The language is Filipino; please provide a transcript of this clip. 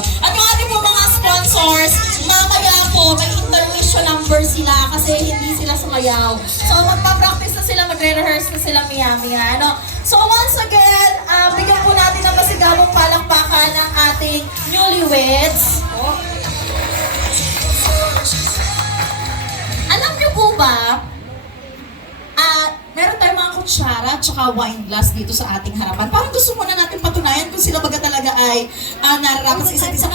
ninyo. At yung ating po mga sponsors, mamaya po may intermission number sila kasi hindi sila sumayaw. So magpa-practice na sila, magre-rehearse na sila maya-maya. Ano? So once again, bigyan po natin ng masigabong palakpakan ng ating newlyweds. Alam niyo po ba, meron tayong mga kutsara at saka wine glass dito sa ating harapan. Parang gusto muna natin patunayan kung sila baga talaga ay nararapat sa isa't isa.